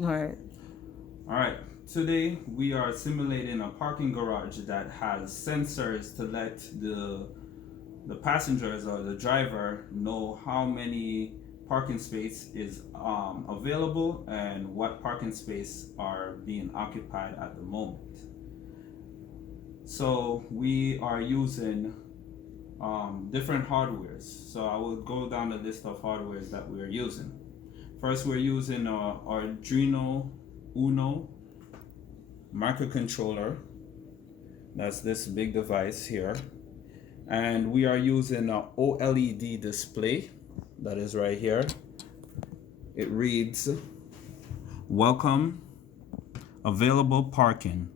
All right. All right. Today we are simulating a parking garage that has sensors to let the passengers or the driver know how many parking space is available and what parking space are being occupied at the moment. So we are using different hardwares. So I will go down the list of hardwares that we are using. First, we're using Arduino Uno microcontroller. That's this big device here. And we are using an OLED display that is right here. It reads, welcome, available parking,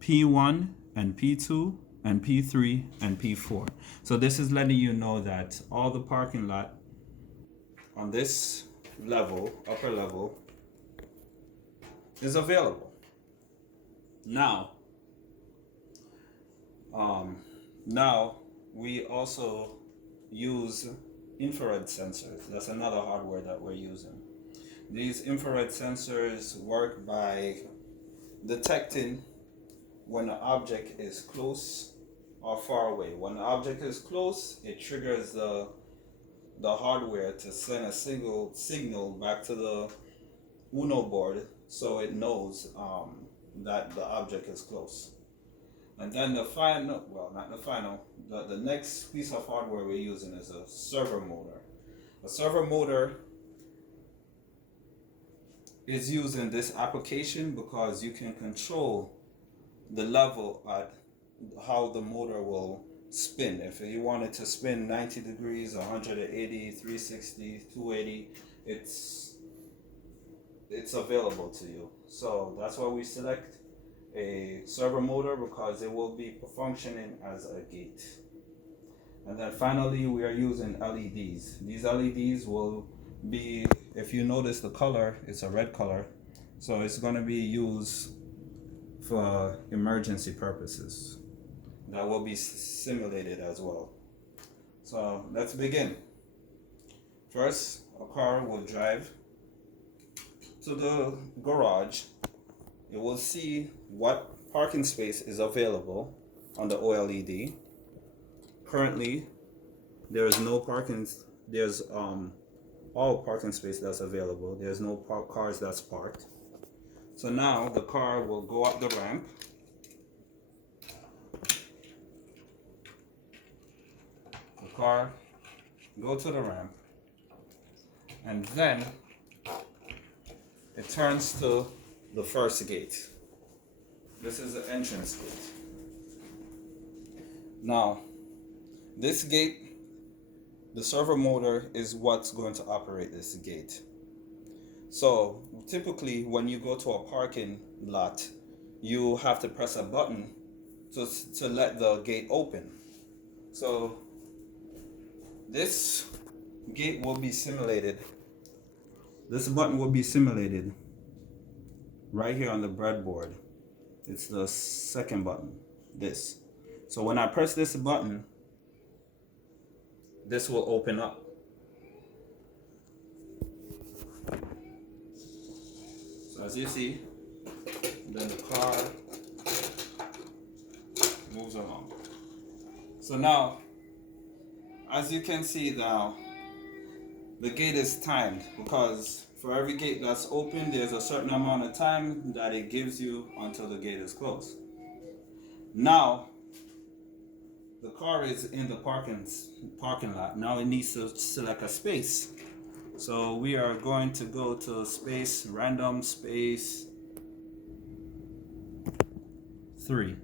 P1 and P2 and P3 and P4. So this is letting you know that all the parking lot on this level, upper level, is available. Now, now we also use infrared sensors. That's another hardware that we're using. These infrared sensors work by detecting when an object is close or far away. When the object is close, it triggers the hardware to send a signal back to the Uno board so it knows that the object is close. And then the final, well, not the final, the next piece of hardware we're using is a servo motor. A servo motor is used in this application because you can control the level at how the motor will spin. If you want it to spin 90 degrees, 180, 360, 280, it's available to you. So that's why we select a servo motor, because it will be functioning as a gate. And then finally we are using LEDs. These LEDs will be, if you notice the color, it's a red color, so it's going to be used for emergency purposes. That will be simulated as well. So let's begin. First, a car will drive to the garage. It will see what parking space is available on the OLED. Currently, there is no parking. There's all parking space that's available. There's no cars that's parked. So now the car will go up the ramp. The car go to the ramp, and then it turns to the first gate. This is the entrance gate. Now, this gate, the servo motor is what's going to operate this gate. So typically when you go to a parking lot, you have to press a button to let the gate open. So this gate will be simulated. This button will be simulated right here on the breadboard. It's the second button, this. So when I press this button, this will open up. So as you see, then the car moves along. So now, as you can see now, the gate is timed, because for every gate that's open, there's a certain amount of time that it gives you until the gate is closed. Now, the car is in the parking lot. Now it needs to select a space. So we are going to go to space, random space 3.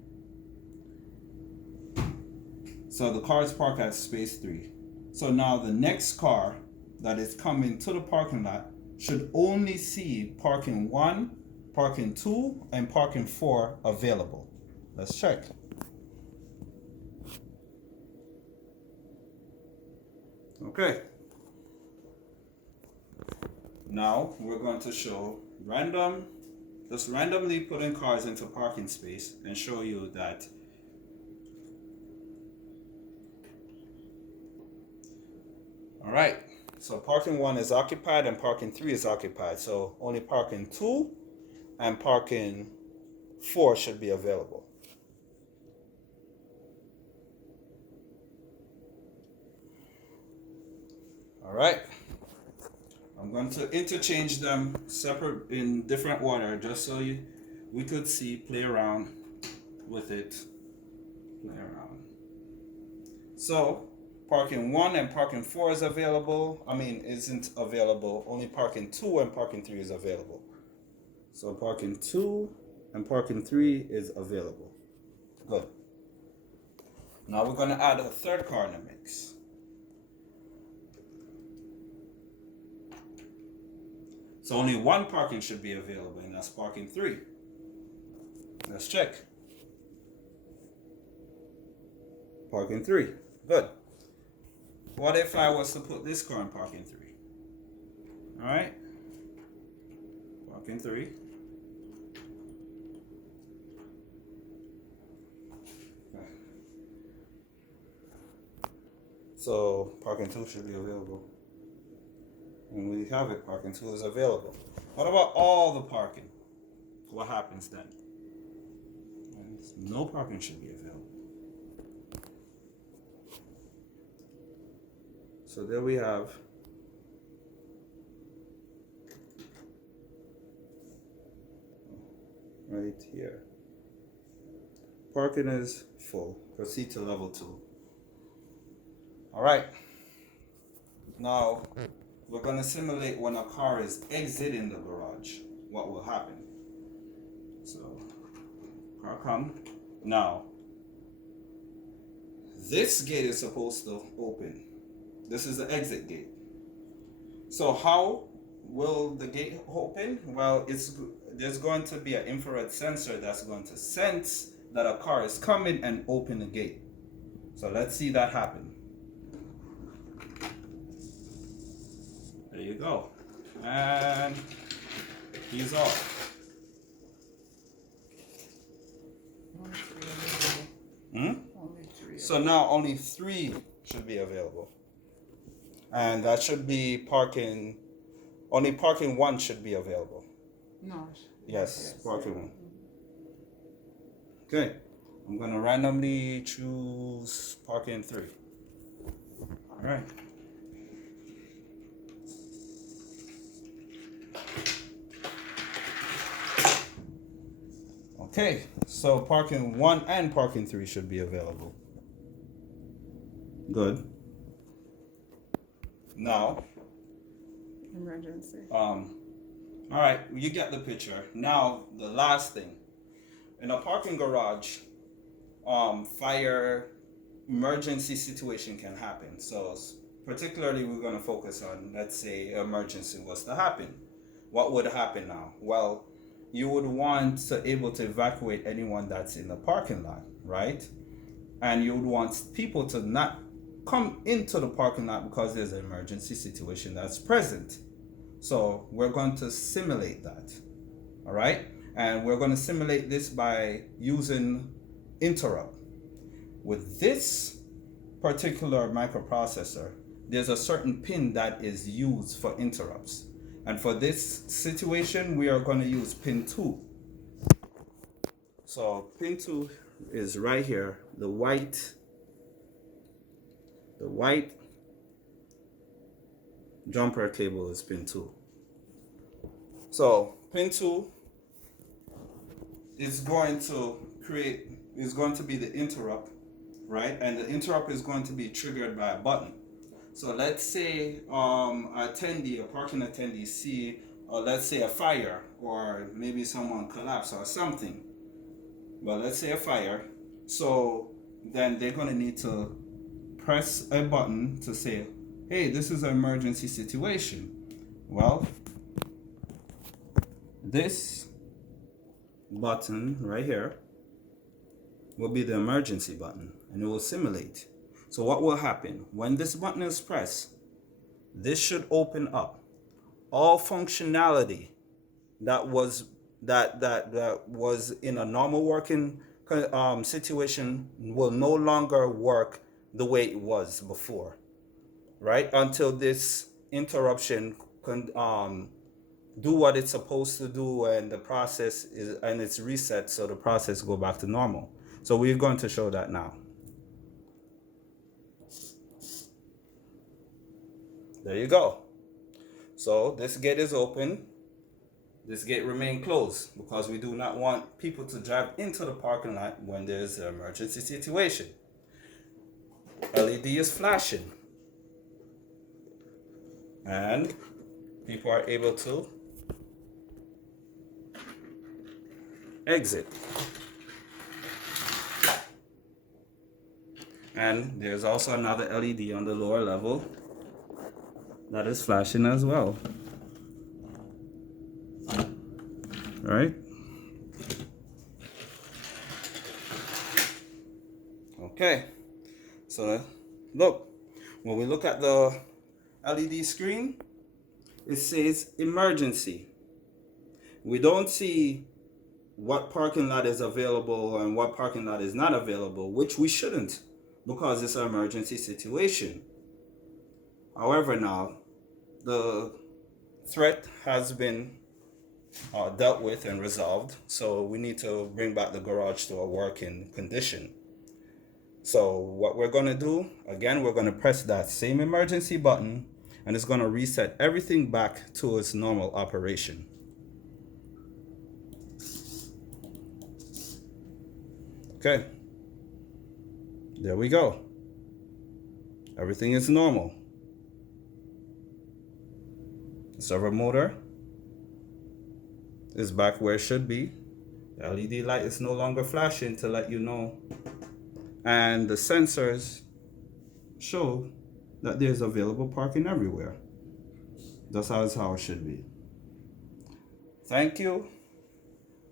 So the car is parked at space 3. So now the next car that is coming to the parking lot should only see parking 1, parking 2, and parking 4 available. Let's check. Okay. Now we're going to show just randomly putting cars into parking space and show you that. All right. So parking 1 is occupied and parking 3 is occupied. So only parking 2 and parking 4 should be available. All right. I'm going to interchange them separate in different order just so we could see, play around with it. Play around. So parking 1 and parking 4 is available. Isn't available. Only parking 2 and parking 3 is available. So parking 2 and parking 3 is available. Good. Now we're going to add a third car in the mix. So only one parking should be available, and that's parking 3. Let's check. Parking 3. Good. What if I was to put this car in parking 3? All right. Parking 3. So parking 2 should be available. And we have it, parking 2 is available. What about all the parking? What happens then? No parking should be available. So there we have right here. Parking is full. Proceed to level 2. All right. Now we're going to simulate when a car is exiting the garage. What will happen? So car come. Now this gate is supposed to open. This is the exit gate. So how will the gate open? Well, there's going to be an infrared sensor that's going to sense that a car is coming and open the gate. So let's see that happen. There you go. And he's off. So now only 3 should be available. And that should be parking, only parking 1 should be available. No. Yes, parking 1. Okay, I'm going to randomly choose parking 3. All right. Okay, so parking 1 and parking 3 should be available. Good. Now, Emergency. all right, you get the picture. Now, the last thing. In a parking garage, fire emergency situation can happen. So particularly we're going to focus on, let's say, emergency was to happen. What would happen now? Well, you would want to able to evacuate anyone that's in the parking lot, right? And you would want people to not come into the parking lot because there's an emergency situation that's present. So we're going to simulate that, all right? And we're going to simulate this by using interrupt. With this particular microprocessor, there's a certain pin that is used for interrupts. And for this situation, we are going to use pin 2. So pin 2 is right here, the white jumper cable is pin 2. So pin 2 is going to be the interrupt, right? And the interrupt is going to be triggered by a button. So let's say a parking attendee see, or let's say a fire, or maybe someone collapse or something. But let's say a fire. So then they're going to need to press a button to say, hey, this is an emergency situation. Well, this button right here will be the emergency button, and it will simulate. So what will happen when this button is pressed? This should open up. All functionality that was in a normal working situation will no longer work the way it was before, right? Until this interruption do what it's supposed to do, and the process is, and it's reset, so the process go back to normal. So we're going to show that now. There you go. So this gate is open. This gate remain closed because we do not want people to drive into the parking lot when there's an emergency situation. LED is flashing, and people are able to exit. And there's also another LED on the lower level that is flashing as well. Right? Okay. So look, when we look at the LED screen, it says emergency. We don't see what parking lot is available and what parking lot is not available, which we shouldn't, because it's an emergency situation. However, now the threat has been dealt with and resolved, so we need to bring back the garage to a working condition. So what we're going to do, again, we're going to press that same emergency button, and it's going to reset everything back to its normal operation. Okay, there we go. Everything is normal. The servo motor is back where it should be. The LED light is no longer flashing to let you know. And the sensors show that there's available parking everywhere. That's how it should be. Thank you.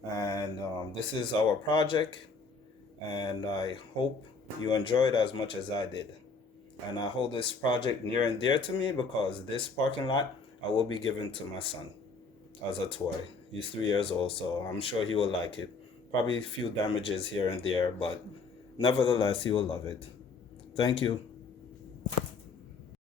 And this is our project. And I hope you enjoyed as much as I did. And I hold this project near and dear to me because this parking lot I will be giving to my son as a toy. He's 3 years old, so I'm sure he will like it. Probably a few damages here and there, but nevertheless, he will love it. Thank you.